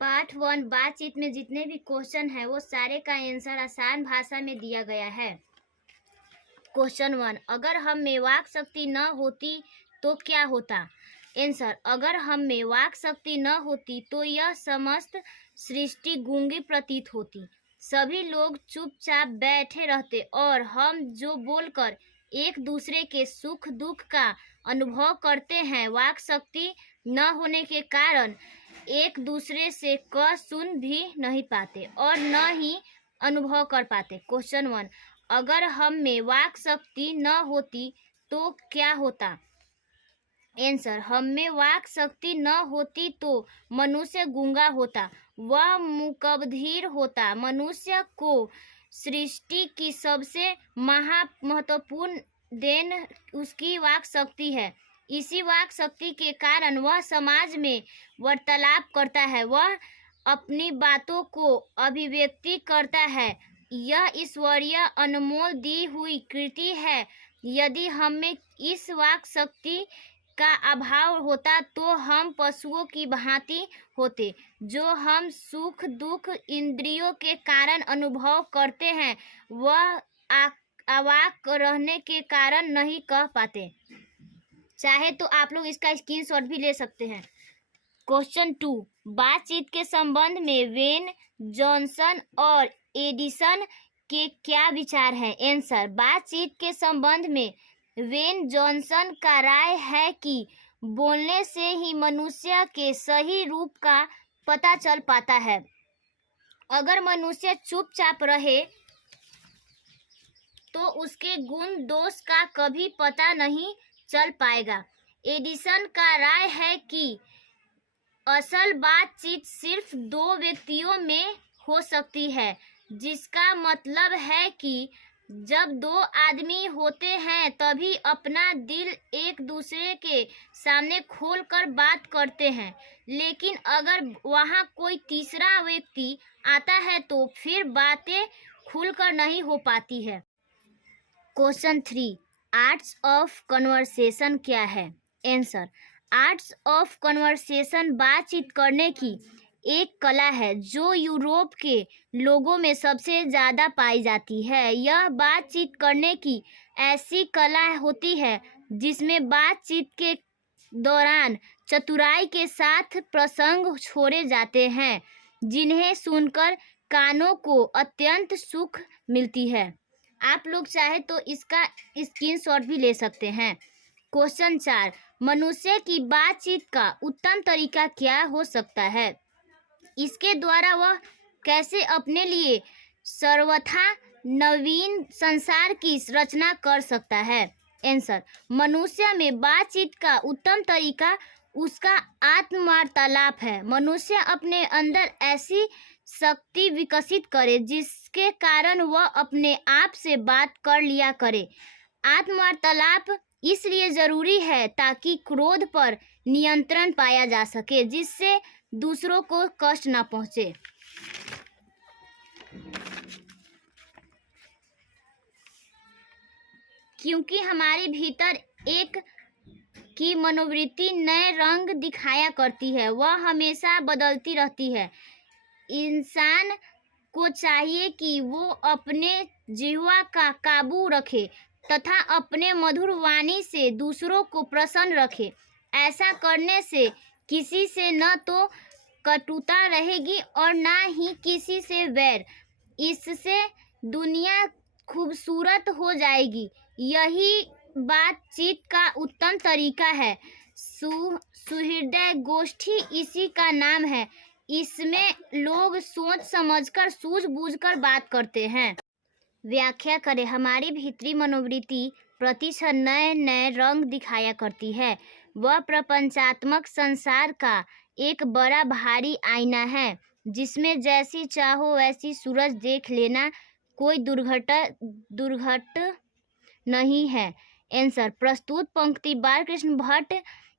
Part 1 बातचीत में जितने भी क्वेश्चन है वो सारे का आंसर आसान भाषा में दिया गया है। क्वेश्चन 1, अगर हम में वाक शक्ति न होती तो क्या होता? आंसर, अगर हम में वाक शक्ति न होती तो यह समस्त सृष्टि गूंगी प्रतीत होती। सभी लोग चुपचाप बैठे रहते और हम जो बोलकर एक दूसरे के सुख दुख का अनुभव करते हैं, वाक शक्ति न होने के कारण एक दूसरे से कह सुन भी नहीं पाते और न ही अनुभव कर पाते। क्वेश्चन 1, अगर हम में वाक शक्ति न होती तो क्या होता? आंसर, हम में वाक शक्ति न होती तो मनुष्य गूंगा होता, वह मूकबधिर होता। मनुष्य को सृष्टि की सबसे महत्वपूर्ण देन उसकी वाक शक्ति है। इसी वाक शक्ति के कारण वह समाज में वार्तालाप करता है, वह अपनी बातों को अभिव्यक्ति करता है। यह ईश्वरीय अनमोल दी हुई कृति है। यदि हमें इस वाक शक्ति का अभाव होता तो हम पशुओं की भांति होते, जो हम सुख दुख इंद्रियों के कारण अनुभव करते हैं, वह अवाक रहने के कारण नहीं कह पाते। चाहे तो आप लोग इसका स्क्रीनशॉट भी ले सकते हैं। क्वेश्चन 2, बातचीत के संबंध में वेन, जॉनसन और एडिसन के क्या विचार हैं? आंसर, बातचीत के संबंध में वेन जॉनसन का राय है कि बोलने से ही मनुष्य के सही रूप का पता चल पाता है। अगर मनुष्य चुपचाप रहे तो उसके गुण दोष का कभी पता नहीं चल पाएगा। एडिसन का राय है कि असल बातचीत सिर्फ दो व्यक्तियों में हो सकती है, जिसका मतलब है कि जब दो आदमी होते हैं तभी अपना दिल एक दूसरे के सामने खोलकर बात करते हैं, लेकिन अगर वहाँ कोई तीसरा व्यक्ति आता है तो फिर बातें खुलकर नहीं हो पाती है। क्वेश्चन 3, आर्ट्स ऑफ कन्वर्सेशन क्या है? आंसर, आर्ट्स ऑफ कन्वर्सेशन बातचीत करने की एक कला है जो यूरोप के लोगों में सबसे ज़्यादा पाई जाती है। यह बातचीत करने की ऐसी कला होती है जिसमें बातचीत के दौरान चतुराई के साथ प्रसंग छोड़े जाते हैं, जिन्हें सुनकर कानों को अत्यंत सुख मिलती है। आप लोग चाहे तो इसका स्क्रीनशॉट भी ले सकते हैं। क्वेश्चन 4, मनुष्य की बातचीत का उत्तम तरीका क्या हो सकता है? इसके द्वारा वह कैसे अपने लिए सर्वथा नवीन संसार की रचना कर सकता है? आंसर, मनुष्य में बातचीत का उत्तम तरीका उसका आत्मवार्तालाप है। मनुष्य अपने अंदर ऐसी शक्ति विकसित करे जिसके कारण वह अपने आप से बात कर लिया करे। आत्मवार्तालाप इसलिए जरूरी है ताकि क्रोध पर नियंत्रण पाया जा सके, जिससे दूसरों को कष्ट न पहुंचे। क्योंकि हमारे भीतर एक की मनोवृत्ति नए रंग दिखाया करती है, वह हमेशा बदलती रहती है। इंसान को चाहिए कि वो अपने जिह्वा का काबू रखे तथा अपने मधुर वाणी से दूसरों को प्रसन्न रखे। ऐसा करने से किसी से न तो कटुता रहेगी और ना ही किसी से वैर। इससे दुनिया खूबसूरत हो जाएगी। यही बातचीत का उत्तम तरीका है। सुहृदय गोष्ठी इसी का नाम है। इसमें लोग सोच समझकर सूझबूझकर बात करते हैं। व्याख्या करें। हमारी भीतरी मनोवृत्ति प्रतिक्षण नए नए रंग दिखाया करती है। वह प्रपंचात्मक संसार का एक बड़ा भारी आईना है, जिसमें जैसी चाहो वैसी सूरज देख लेना कोई दुर्घट नहीं है। आंसर, प्रस्तुत पंक्ति बालकृष्ण भट्ट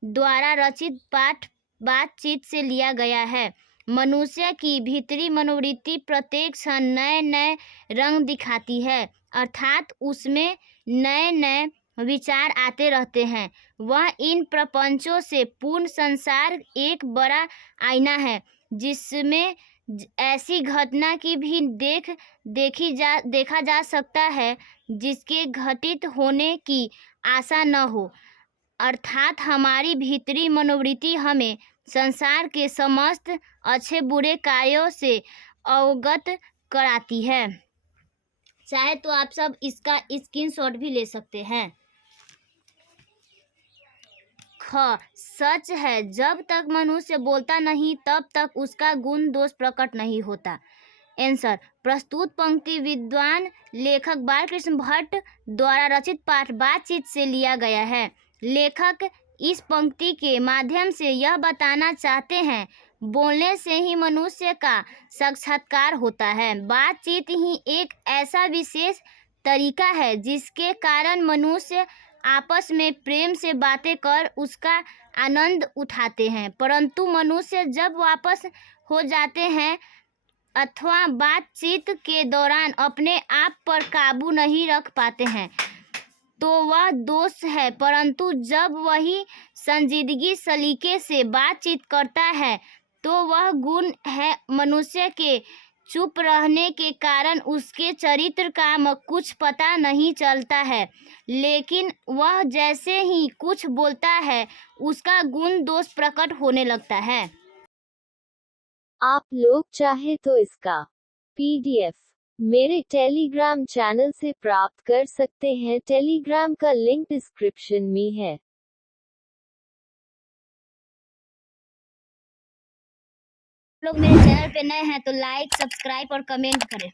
द्वारा रचित पाठ बातचीत से लिया गया है। मनुष्य की भीतरी मनोवृत्ति प्रत्येक क्षण नए नए रंग दिखाती है, अर्थात उसमें नए नए विचार आते रहते हैं। वह इन प्रपंचों से पूर्ण संसार एक बड़ा आईना है। जिसमें ऐसी घटना की भी देखा जा सकता है जिसके घटित होने की आशा न हो, अर्थात हमारी भीतरी मनोवृत्ति हमें संसार के समस्त अच्छे बुरे कार्यों से अवगत कराती है। चाहे तो आप सब इसका स्क्रीनशॉट भी ले सकते हैं। सच है, जब तक मनुष्य बोलता नहीं तब तक उसका गुण दोष प्रकट नहीं होता। आंसर, प्रस्तुत पंक्ति विद्वान लेखक बालकृष्ण भट्ट द्वारा रचित पाठ बातचीत से लिया गया है। लेखक इस पंक्ति के माध्यम से यह बताना चाहते हैं, बोलने से ही मनुष्य का साक्षात्कार होता है। बातचीत ही एक ऐसा विशेष तरीका है जिसके कारण मनुष्य आपस में प्रेम से बातें कर उसका आनंद उठाते हैं, परंतु मनुष्य जब वापस हो जाते हैं अथवा बातचीत के दौरान अपने आप पर काबू नहीं रख पाते हैं तो वह दोष है, परंतु जब वही संजीदगी सलीके से बातचीत करता है तो वह गुण है। मनुष्य के चुप रहने के कारण उसके चरित्र का कुछ पता नहीं चलता है, लेकिन वह जैसे ही कुछ बोलता है उसका गुण दोष प्रकट होने लगता है। आप लोग चाहे तो इसका PDF मेरे टेलीग्राम चैनल से प्राप्त कर सकते हैं। टेलीग्राम का लिंक डिस्क्रिप्शन में है। लोग मेरे चैनल पे नए हैं तो लाइक, सब्सक्राइब और कमेंट करें।